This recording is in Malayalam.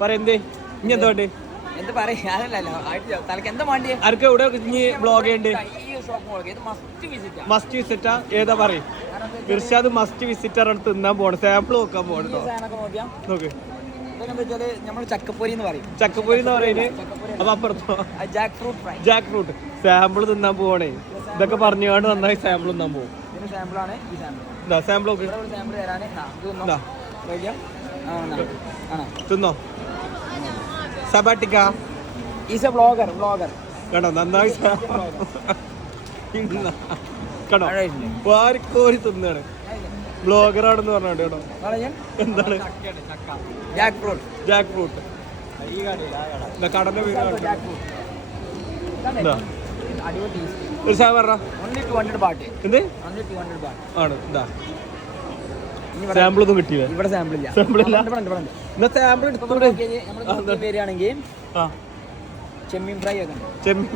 പറയന്തേ ഇനി എന്താ വേണ്ടേ എന്ത് പറയാനല്ലോ തലക്ക് എന്താ വേണ്ടിയ ആർക്ക് എവിടെ ഇനി ബ്ലോഗ് ചെയ്യണ്ടേ ഈ ഷോപ്പ് മസ്റ്റ് വിസിറ്റാ ഏതാ പറയും ഇർഷാദ് മസ്റ്റ് വിസിറ്റർ ആണ് തിന്നാൻ പോണം സാമ്പിൾ നോക്കാൻ പോകണം നോക്ക് നമ്മൾ ചക്കപ്പൊരി എന്ന് പറയും ചക്കപ്പൊരി എന്ന് പറയുന്നത് അപ്പൊ അപ്പുറത്തോ ജാക്ക് ഫ്രൂട്ട് സാമ്പിൾ തിന്നാൻ പോകണേ ഇതൊക്കെ പറഞ്ഞുകൊണ്ട് നന്നായി സാമ്പിൾ തിന്നാൻ പോകും സാമ്പിളാണ് ഈ സാമ്പിൾ സാമ്പിൾ നോക്ക് സാമ്പിൾ തരാൻ തിന്നോ സബാട്ടിക്ക ഈസ് എ വ്ളോഗർ കണ്ടോ നന്നായി കണ്ടോ വാരിക്കോരി തിന്നാണ് ബ്ലോഗറാണെന്ന് പറഞ്ഞോണ്ട് കേട്ടോ എന്താണ് ജാക്ക് ഫ്രൂട്ട് കടന്റെ പേര് എന്ത് ആണ് ഇതാ സാമ്പിൾ ഒന്നും കിട്ടിയില്ല ഇവിടെ സാമ്പിൾ സാമ്പിൾ വരികയാണെങ്കിൽ ചെമ്മീൻ ഫ്രൈ ഒക്കെ ചെമ്മീൻ